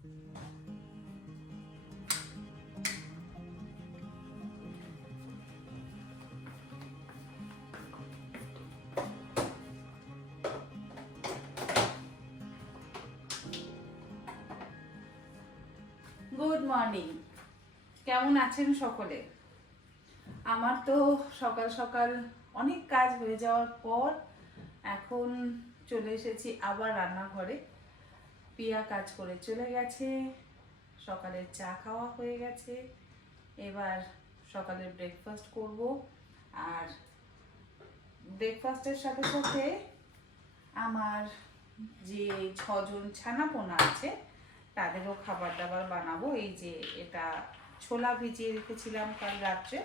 Good morning, কেমন আছেন সকলে? আমার তো সকাল সকাল অনেক কাজ হয়ে যাওয়ার পর এখন চলে এসেছি আবার রান্নাঘরে। পিয়া কাজ করে চলে গেছে, সকালের চা খাওয়া হয়ে গেছে, এবার সকালের ব্রেকফাস্ট করব। আর ব্রেকফাস্টের সাথে সাথে আমার যে 6জন ছানাপোনা আছে তাদেরও খাবার দাবার বানাবো। এই যে এটা ছোলা ভিজিয়ে রেখেছিলাম কাল রাত্রে,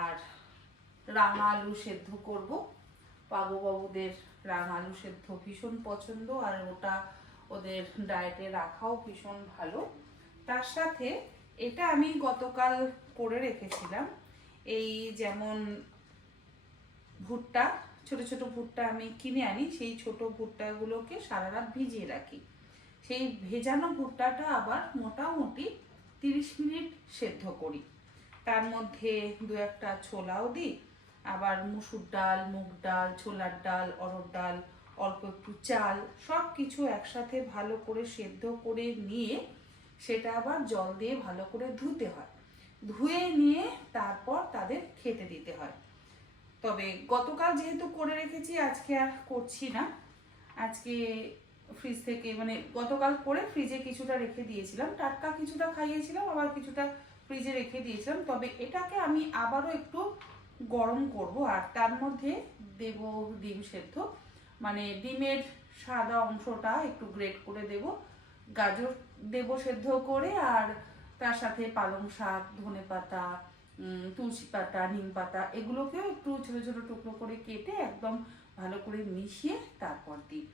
আর রাঙা আলু সেদ্ধ করব। বাবুদের রাঙা আলু সেদ্ধ ভীষণ পছন্দ, আর ওটা ওদের ডায়েটে রাখাও ভীষণ ভালো। তার সাথে এটা আমি গতকাল করে রেখেছিলাম, এই যেমন ভুট্টা, ছোট ছোট ভুট্টা আমি কিনে আনি, সেই ছোট ভুট্টাগুলোকে সারা রাত ভিজিয়ে রাখি। সেই ভেজানো ভুট্টাটা আবার মোটামুটি 30 মিনিট সেদ্ধ করি। তার মধ্যে দু একটা ছোলাও দিই, আবার মুসুর ডাল, মুগ ডাল, ছোলার ডাল, অরহর ডাল, অল্প একটু চাল, সব কিছু একসাথে ভালো করে সেদ্ধ করে নিয়ে সেটা আবার জল দিয়ে ভালো করে ধুতে হয়। ধুয়ে নিয়ে তারপর তাদের খেতে দিতে হয়। তবে গতকাল যেহেতু করে রেখেছি, আজকে আর করছি না। আজকে ফ্রিজ থেকে মানে গতকাল করে ফ্রিজে কিছুটা রেখে দিয়েছিলাম, টাটকা কিছুটা খাইয়েছিলাম, আবার কিছুটা ফ্রিজে রেখে দিয়েছিলাম। তবে এটাকে আমি আবারও একটু গরম করব, আর তার মধ্যে দেব ডিম সেদ্ধ, মানে ডিমের সাদা অংশটা একটু গ্রেট করে দেব, গাজর দেব সেদ্ধ করে, আর তার সাথে পালং শাক, ধনেপাতা, তুলসী পাতা, নিম পাতা, এগুলোকেও একটু ছোটো ছোটো টুকরো করে কেটে একদম ভালো করে মিশিয়ে তারপর দিই।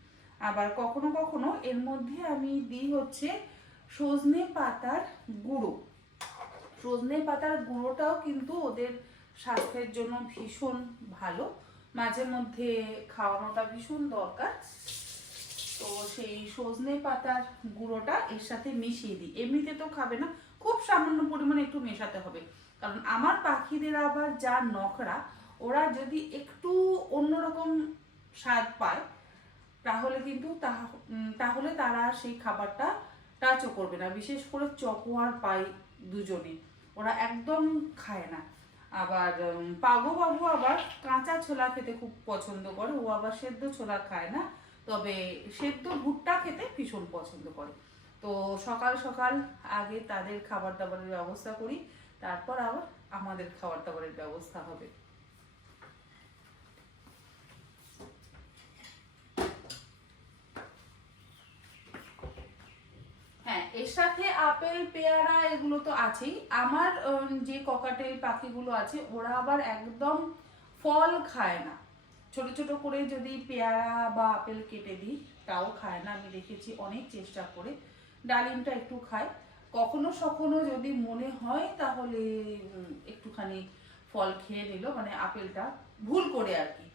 আবার কখনো কখনো এর মধ্যে আমি দিই হচ্ছে সজনে পাতার গুঁড়ো। সজনে পাতার গুঁড়োটাও কিন্তু ওদের স্বাস্থ্যের জন্য ভীষণ ভালো, মাঝে মধ্যে খাওয়ানোটা ভীষণ দরকার। তো সেই সজনে পাতার গুঁড়োটা এর সাথে মিশিয়ে দিই। এমনিতে তো খাবে না, খুব সামান্য পরিমাণে একটু মেশাতে হবে, কারণ আমার পাখিদের আবার যা নখরা, ওরা যদি একটু অন্যরকম স্বাদ পায় তাহলে কিন্তু তাহলে তারা সেই খাবারটা টাচও করবে না। বিশেষ করে চকো আর পাই দুজনে ওরা একদম খায় না। আবার পাগো বাবু আবার কাঁচা ছোলা খেতে খুব পছন্দ করে, ও আবার সেদ্ধ ছোলা খায় না, তবে সেদ্ধ ভুট্টা খেতে ভীষণ পছন্দ করে। তো সকাল সকাল আগে তাদের খাবার দাবারের ব্যবস্থা করি, তারপর আবার আমাদের খাবার দাবারের ব্যবস্থা হবে। হ্যাঁ, এর সাথে আপেল, পেয়ারা এগুলো তো আছেই। আমার যে ককাটেল পাখিগুলো আছে ওরা আবার একদম ফল খায় না। ছোট ছোট করে যদি পেয়ারা বা আপেল কেটে দিই তাও খায় না, আমি দেখেছি অনেক চেষ্টা করে। ডালিমটা একটু খায়, কখনো সখনো যদি মনে হয় তাহলে একটুখানি ফল খেয়ে নিল, মানে আপেলটা ভুল করে আর কি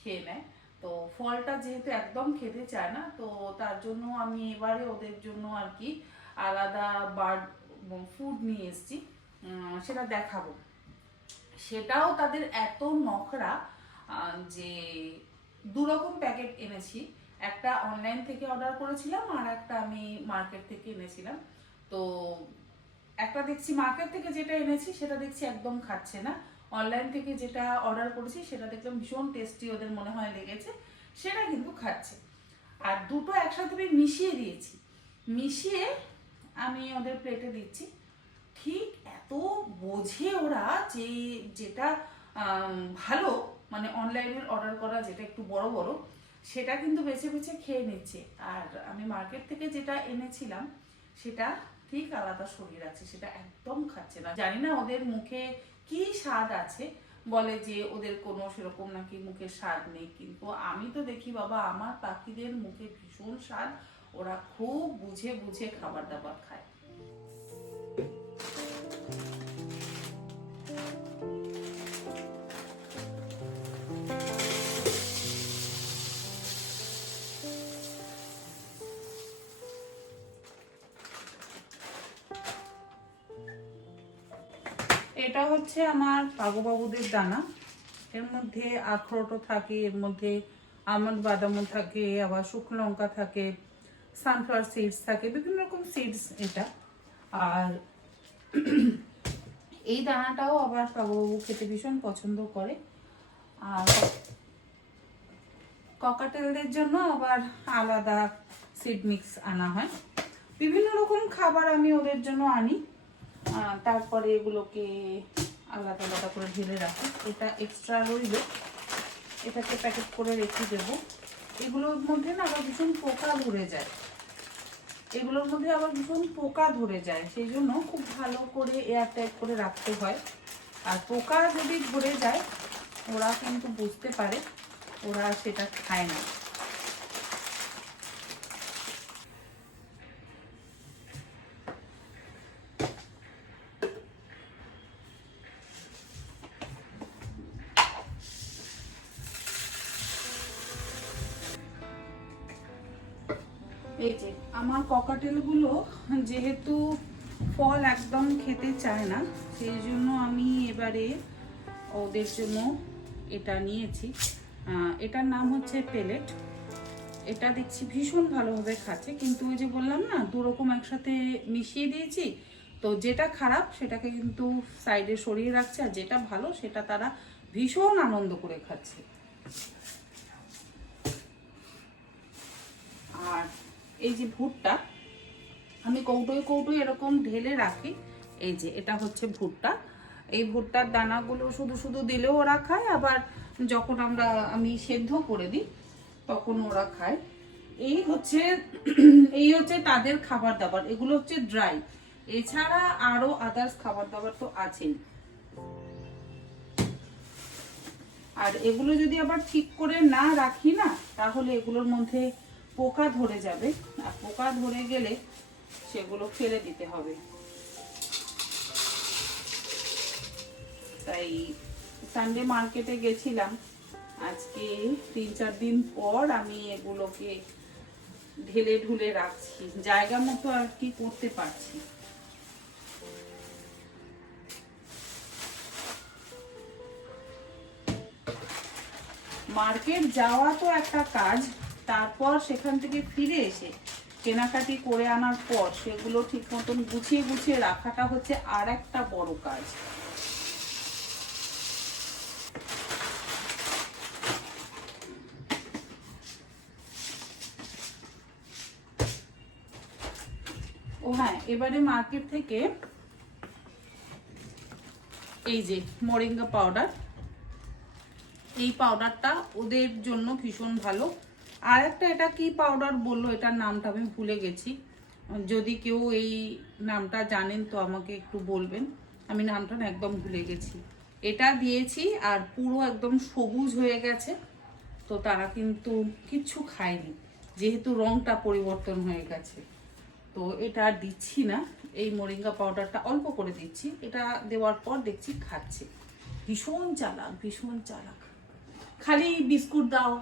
খেয়ে নেয়। তো ফলটা যেহেতু একদম খেতে চায় না, তো তার জন্য আমি এবারে ওদের জন্য আর কি আলাদা বার্ড ফুড নিয়ে এসেছি, সেটা দেখাবো। সেটাও তাদের এত নখরা যে 2 রকম প্যাকেট এনেছি, একটা অনলাইন থেকে অর্ডার করেছিলাম, আর একটা আমি মার্কেট থেকে এনেছিলাম। তো একটা দেখছি মার্কেট থেকে যেটা এনেছি সেটা দেখছি একদম খাচ্ছে না, অনলাইন থেকে যেটা অর্ডার করেছি সেটা দেখলাম ভীষণ টেস্টি ওদের মনে হয় লেগেছে, সেটা কিন্তু খাচ্ছে। আর দুটো একসাথে আমি মিশিয়ে দিয়েছি, মিশিয়ে আমি ওদের প্লেটে দিচ্ছি। ঠিক এত বোঝে ওরা যে যেটা ভালো, মানে অনলাইনের অর্ডার করা যেটা একটু বড় বড়, সেটা কিন্তু বেছে বেছে খেয়ে নিচ্ছে। আর আমি মার্কেট থেকে যেটা এনেছিলাম সেটা ঠিক আলাদা শরীর আছে, সেটা একদম খাচ্ছে না। জানি না ওদের মুখে কি স্বাদ আছে, বলে যে ওদের কোনো সেরকম নাকি মুখে স্বাদ নেই, কিন্তু আমি তো দেখি বাবা আমার পাখিদের মুখে ভীষণ স্বাদ, ওরা খুব বুঝে বুঝে খাবার দাবার খায়। এটা হচ্ছে আমার পাগোবাবুদের দানা। এর মধ্যে আখরোটও থাকে, এর মধ্যে আমন্ড বাদামও থাকে, আবার শুকনো লঙ্কা থাকে, সানফ্লাওয়ার সিডস থাকে, বিভিন্ন রকম সিডস এটা। আর এই দানাটাও আবার পাগোবাবু খেতে ভীষণ পছন্দ করে। আর ককাটেলদের জন্য আবার আলাদা সিড মিক্স আনা হয়। বিভিন্ন রকম খাবার আমি ওদের জন্য আনি, তারপরে এগুলোকে আলাদা আলাদা করে ঢেলে রাখি। এটা এক্সট্রা রইল, এটাকে প্যাকেট করে রেখে দেবো। এগুলোর মধ্যে না আবার ভীষণ পোকা ধরে যায়, এগুলোর মধ্যে আবার ভীষণ পোকা ধরে যায়, সেই জন্য খুব ভালো করে এয়ার টাইট করে রাখতে হয়। আর পোকা যদি ধরে যায় ওরা কিন্তু বুঝতে পারে, ওরা সেটা খায় না। এই যে আমার ককাটেলগুলো যেহেতু ফল একদম খেতে চায় না, সেই জন্য আমি এবারে ওদের জন্য এটা নিয়েছি। এটার নাম হচ্ছে পেলেট। এটা দেখছি ভীষণ ভালোভাবে খাচ্ছে, কিন্তু ওই যে বললাম না দুরকম একসাথে মিশিয়ে দিয়েছি, তো যেটা খারাপ সেটাকে কিন্তু সাইডে সরিয়ে রাখছে, আর যেটা ভালো সেটা তারা ভীষণ আনন্দ করে খাচ্ছে। আর এই যে ভুট্টা আমি কৌটোয় কৌটোয় এরকম ঢেলে রাখি, এই যে এটা হচ্ছে ভুট্টা। এই ভুট্টার দানাগুলো শুধু শুধু দিলেও ওরা খায়, আবার যখন আমি সেদ্ধ করে দিই তখন ওরা খায়। এই হচ্ছে তাদের খাবার দাবার, এগুলো হচ্ছে ড্রাই। এছাড়া আরো আদার্স খাবার দাবার তো আছেই। আর এগুলো যদি আবার ঠিক করে না রাখি না, তাহলে এগুলোর মধ্যে পোকা ধরে যাবে, আর পোকা ধরে গেলে সেগুলো ফেলে দিতে হবে। তাই সানডে মার্কেটে গেছিলাম, আজকে 3-4 দিন পর আমি এগুলোকে ঢেলে ঢুলে রাখছি, জায়গা মতো আর কি করতে পারছি। মার্কেট যাওয়া তো একটা কাজ, তারপর সেখান থেকে ফিরে এসে কেনাকাটি করে আনার পর সেগুলো ঠিক মতন গুছিয়ে গুছিয়ে রাখাটা হচ্ছে আর একটা বড় কাজ। ও হ্যাঁ, এবারে মার্কেট থেকে এই যে মোরিঙ্গা পাউডার, এই পাউডারটা ওদের জন্য ভীষণ ভালো। আর একটা এটা কি পাউডার বললো, এটার নামটা আমি ভুলে গেছি, যদি কেউ এই নামটা জানেন তো আমাকে একটু বলবেন, আমি নামটা না একদম ভুলে গেছি। এটা দিয়েছি আর পুরো একদম সবুজ হয়ে গেছে, তো তারা কিন্তু কিচ্ছু খায়নি, যেহেতু রংটা পরিবর্তন হয়ে গেছে। তো এটা আর দিচ্ছি না, এই মোরিঙ্গা পাউডারটা অল্প করে দিচ্ছি, এটা দেওয়ার পর দেখছি খাচ্ছে। ভীষণ চালাক, ভীষণ চালাক। খালি বিস্কুট দাও,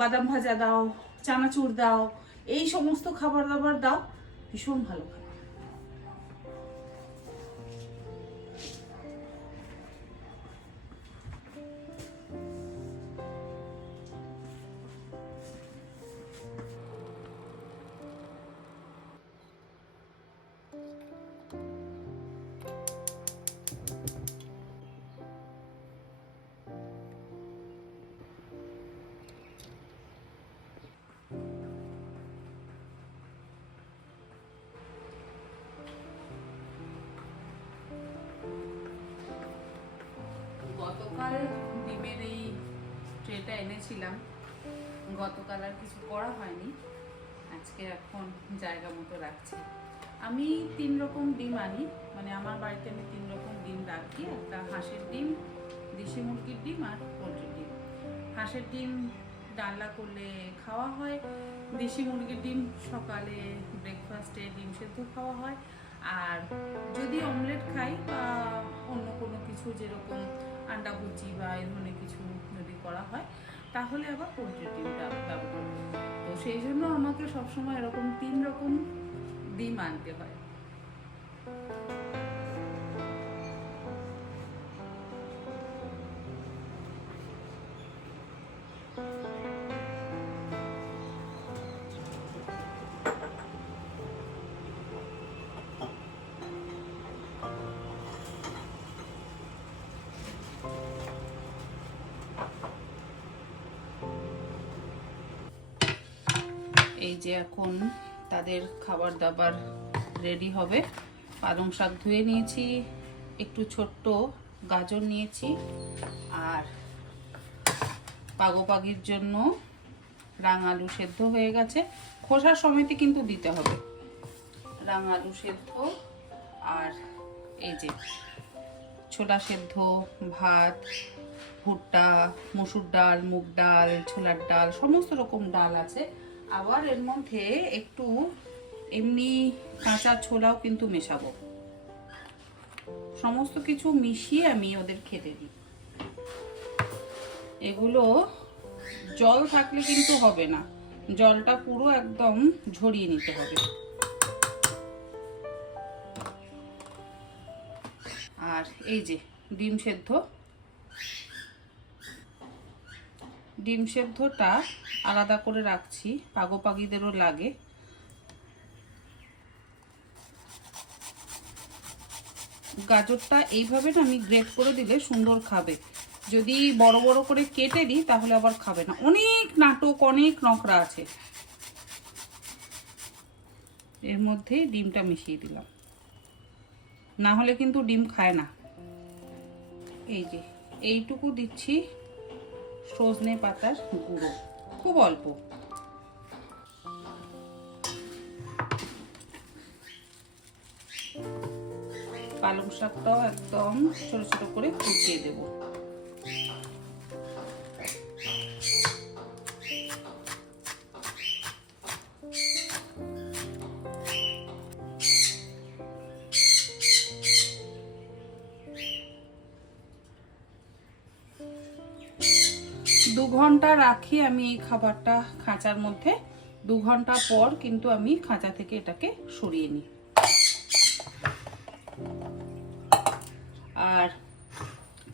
বাদাম ভাজা দাও, চানাচুর দাও, এই সমস্ত খাবার দাবার দাও, ভীষণ ভালো খায়। গতকাল ডিমের এই ট্রেটা এনেছিলাম, গতকাল আর কিছু করা হয়নি, আজকে এখন জায়গা মতো রাখছি। আমি 3 রকম ডিম আনি, মানে আমার বাড়িতে আমি 3 রকম ডিম রাখি, একটা হাঁসের ডিম, দেশি মুরগির ডিম আর পোলট্রির ডিম। হাঁসের ডিম ডালনা করলে খাওয়া হয়, দেশি মুরগির ডিম সকালে ব্রেকফাস্টে ডিম সেদ্ধ খাওয়া হয়, আর যদি অমলেট খাই বা অন্য কোনো কিছু যেরকম আন্ডা ভুজি বা এই ধরনের কিছু যদি করা হয় তাহলে আবার পোলট্রির ডিমটা ব্যবহার করি। তো সেই জন্য আমাকে সবসময় এরকম 3 রকম ডিম আনতে হয়। এই যে এখন তাদের খাবার দাবার রেডি হবে। পালং শাক ধুয়ে নিয়েছি, একটু ছোট্ট গাজর নিয়েছি, আর পাগোপাগির জন্য রাঙা আলু সেদ্ধ হয়ে গেছে, খোসার সমেত কিন্তু দিতে হবে। রাঙা আলু সেদ্ধ, আর এই যে ছোলা সেদ্ধ, ভাত, ভুট্টা, মসুর ডাল, মুগ ডাল, ছোলার ডাল, সমস্ত রকম ডাল আছে। আবার এর মধ্যে একটু এমনি কাঁচা ছোলাও কিন্তু মেশাবো। সমস্ত কিছু মিশিয়ে আমি ওদের খেতে দিই। এগুলো জল থাকলে কিন্তু হবে না, জলটা পুরো একদম ঝরিয়ে নিতে হবে। আর এই যে ডিম সেদ্ধ, ডিম সেদ্ধটা আলাদা করে রাখছি, পাগোপাগিদেরও লাগে। গাজরটা এইভাবে না আমি গ্রেট করে দিলে সুন্দর খাবে, যদি বড় বড় করে কেটে দিই তাহলে আবার খাবে না। অনেক নাটক, অনেক নখরা আছে। এর মধ্যে ডিমটা মিশিয়ে দিলাম, না হলে কিন্তু ডিম খায় না। এই যে এইটুকু দিচ্ছি সজনে পাতার গুঁড়ো, খুব অল্প। পালং শাকটাও একদম ছোট ছোট করে কুচিয়ে দেব। দু ঘন্টা রাখি আমি এই খাবারটা খাঁচার মধ্যে। 2 ঘন্টা পর কিন্তু আমি খাঁচা থেকে এটাকে সরিয়ে নিই। আর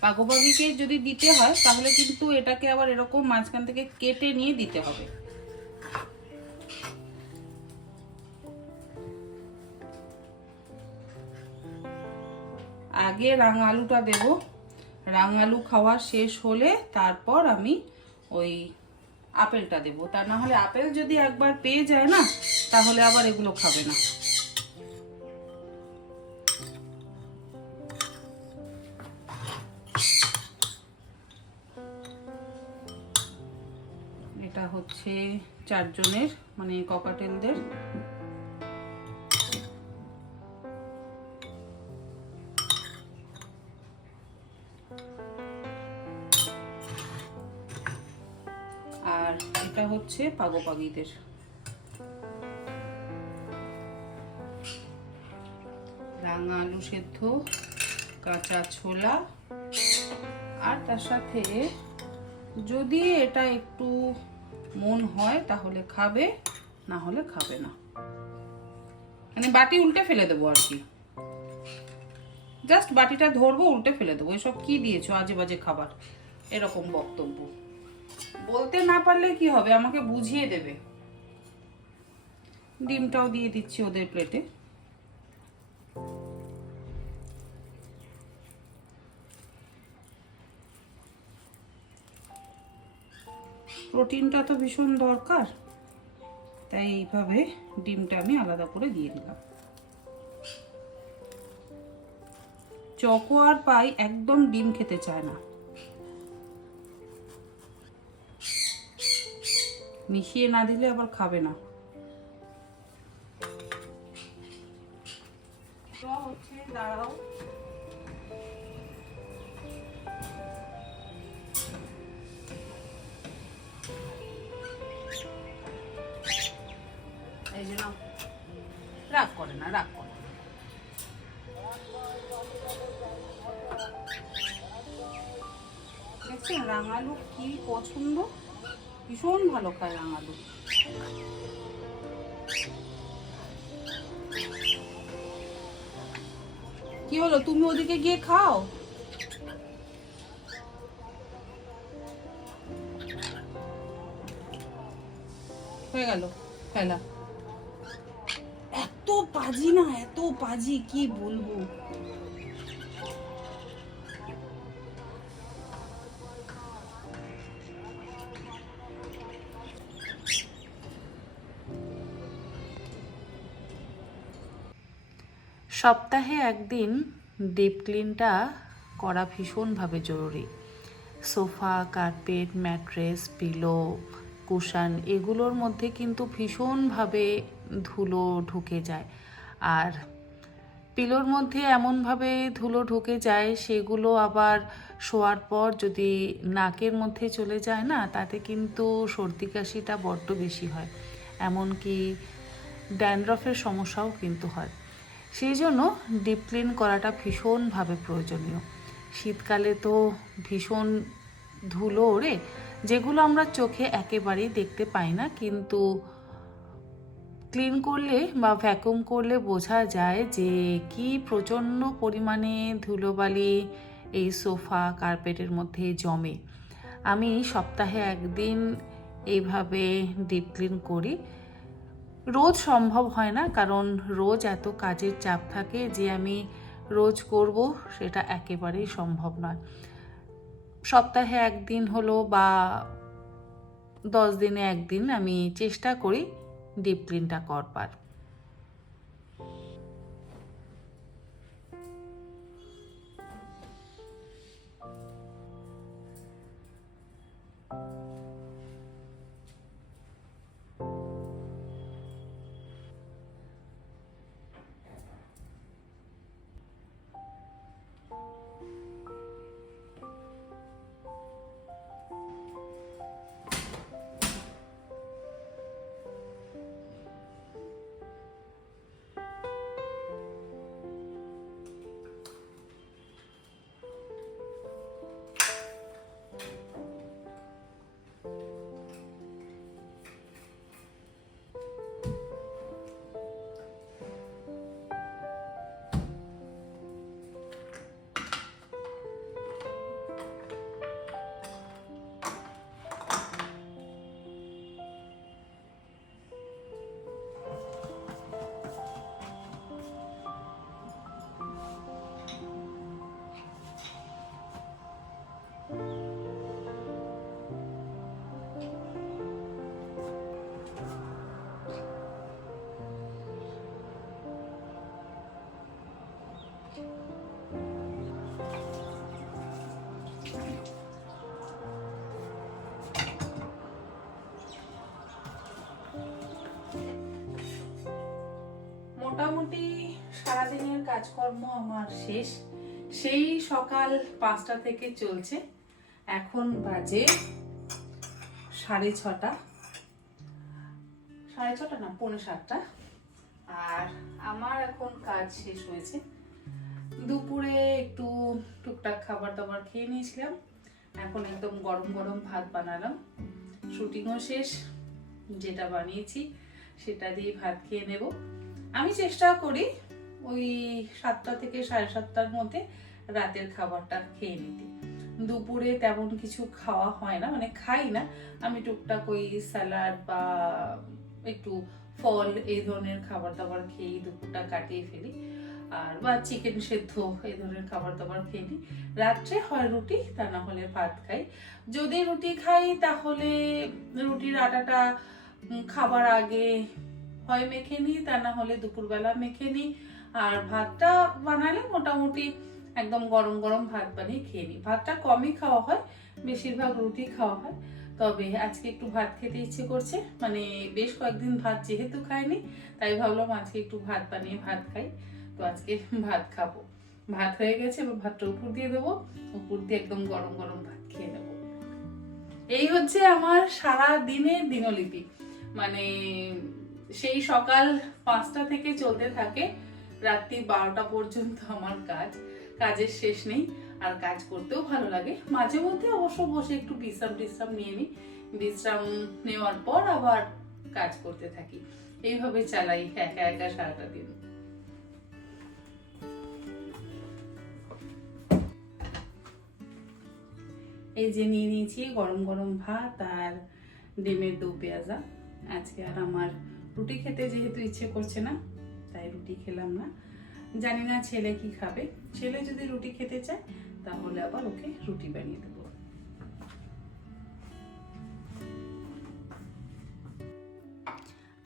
পাগোপাগিকে যদি দিতে হয় তাহলে কিন্তু এটাকে আবার এরকম মাঝখান থেকে কেটে নিয়ে দিতে হবে। আগে রাঙা আলুটা দেব, রাঙা আলু খাওয়া শেষ হলে তারপর আমি ওই আপেলটা দেব। তা না হলে আপেল যদি একবার পেয়ে যায় না, তাহলে আবার এগুলো খাবে না। এটা হচ্ছে 4 জনের, মানে ককাটেলদের। আর এটা হচ্ছে পাগোপাগিদের। রাঙা আলু সেদ্ধ, কাঁচা ছোলা, আর তার সাথে যদি এটা একটু মন হয় তাহলে খাবে, না হলে খাবে না। মানে বাটি উল্টে ফেলে দেবো আর কি, জাস্ট বাটিটা ধরবো, উল্টে ফেলে দেবো। এসব কি দিয়েছো, আজে বাজে খাবার, এরকম বক্তব্য। বলতে না পারলে কি হবে, আমাকে বুঝিয়ে দেবে। ডিমটাও দিয়ে দিচ্ছি ওদের প্লেটে। প্রোটিনটা তো ভীষণ দরকার, তাই এইভাবে ডিমটা আমি আলাদা করে দিয়ে দিলাম। চকো আর পাই একদম ডিম খেতে চায় না, মিশিয়ে না দিলে আবার খাবে না। দাঁড়াও, এই জন্য রাগ করে না, রাগ করে না। দেখছেন রাঙালু কি পছন্দ, ভীষণ ভালো খায় রাঙালু। কি হলো, তুমি ওদিকে গিয়ে খাও। হয়ে গেল ফেলা। এত পাজি না, এত পাজি, কি বলবো। সপ্তাহে একদিন ডিপ ক্লিনটা করা ভীষণভাবে জরুরি। সোফা, কার্পেট, ম্যাট্রেস, পিলো, কুশান এগুলোর মধ্যে কিন্তু ভীষণভাবে ধুলো ঢুকে যায়। আর পিলোর মধ্যে এমনভাবে ধুলো ঢুকে যায়, সেগুলো আবার শোয়ার পর যদি নাকের মধ্যে চলে যায় না, তাতে কিন্তু সর্দি কাশিটা বড্ড বেশি হয়, এমনকি ড্যান্ড্রফের সমস্যাও কিন্তু হয়। সেই জন্য ডিপ ক্লিন করাটা ভীষণভাবে প্রয়োজনীয়। শীতকালে তো ভীষণ ধুলো ওড়ে, যেগুলো আমরা চোখে একেবারেই দেখতে পাই না, কিন্তু ক্লিন করলে বা ভ্যাকুম করলে বোঝা যায় যে কি প্রচণ্ড পরিমাণে ধুলোবালি এই সোফা, কার্পেটের মধ্যে জমে। আমি সপ্তাহে একদিন এইভাবে ডিপ ক্লিন করি। রোজ সম্ভব হয় না, কারণ রোজ এত কাজের চাপ থাকে যে আমি রোজ করব সেটা একেবারেই সম্ভব নয়। সপ্তাহে একদিন হলো বা 10 দিনে একদিন আমি চেষ্টা করি ডিপ ক্লিনটা করবার। মোটামুটি সারাদিনের কাজকর্ম আমার শেষ। সেই সকাল 5টা থেকে চলছে, এখন বাজে 6:30, 6:30 না 6:45, আর আমার এখন কাজ শেষ হয়েছে। দুপুরে একটু টুকটাক খাবার দাবার খেয়ে নিয়েছিলাম, এখন একদম গরম গরম ভাত বানালাম। শুটিংও শেষ, যেটা বানিয়েছি সেটা দিয়ে ভাত খেয়ে নেব। আমি চেষ্টা করি ওই 7টা থেকে 7:30টার মধ্যে রাতের খাবারটা খেয়ে নিতে। দুপুরে তেমন কিছু খাওয়া হয় না, মানে খাই না। আমি টুকটাক ওই স্যালাড বা একটু ফল এই ধরনের খাবার দাবার খেয়ে দুপুরটা কাটিয়ে ফেলি, আর বা চিকেন সেদ্ধ এই ধরনের খাবার দাবার খেয়ে নিই। রাত্রে হয় রুটি, তা না হলে ভাত খাই। যদি রুটি খাই তাহলে রুটির আটাটা খাবার আগে হয় মেখে নিই, তা না হলে দুপুরবেলা মেখে নিই। আর ভাতটা বানালে মোটামুটি একদম গরম গরম ভাত বানিয়ে খেয়ে নিই। ভাতটা কমই খাওয়া হয়, বেশিরভাগ রুটি খাওয়া হয়। তবে আজকে একটু ভাত খেতে ইচ্ছে করছে, মানে বেশ কয়েকদিন ভাত যেহেতু খাইনি, তাই ভাবলাম আজকে একটু ভাত বানিয়ে ভাত খাই। তো আজকে ভাত খাবো। ভাত হয়ে গেছে, এবার ভাতটা উপর দিয়ে দেবো, উপর দিয়ে একদম গরম গরম ভাত খেয়ে নেবো। এই হচ্ছে আমার সারা দিনের দিনলিপি। মানে সেই সকাল 5টা থেকে চলতে থাকে, রাত্রি 12টা পর্যন্ত আমার কাজের শেষ নেই। আর কাজ করতেও ভালো লাগে। মাঝে মধ্যে অবশ্য বসে একটু বিশ্রাম নিয়ে নিই, বিশ্রাম নেওয়ার পর আবার কাজ করতে থাকি। এইভাবে চালাই একা একা সারাটা দিন। এই যে নিয়ে নিয়েছি গরম গরম ভাত আর ডিমের দু পেঁয়াজা। আজকে আর আমার রুটি খেতে যেহেতু ইচ্ছে করছে না, তাই রুটি খেলাম না। জানি না ছেলে কি খাবে, ছেলে যদি রুটি খেতে চায় তাহলে আবার ওকে রুটি বানিয়ে দেবো।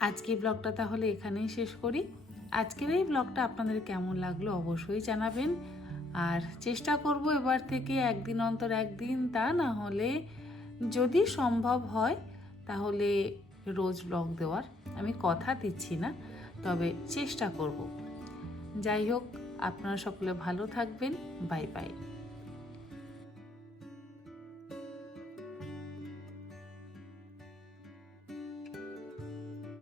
আজকে ব্লগটা তাহলে এখানেই শেষ করি। আজকের এই ব্লগটা আপনাদের কেমন লাগলো অবশ্যই জানাবেন। আর চেষ্টা করব এবার থেকে একদিন অন্তর একদিন, তা না হলে যদি সম্ভব হয় তাহলে রোজ ব্লগ দেওয়ার। আমি কথা দিচ্ছি না, তবে চেষ্টা করব। যাই হোক, আপনারা সকলে ভালো থাকবেন। Bye bye.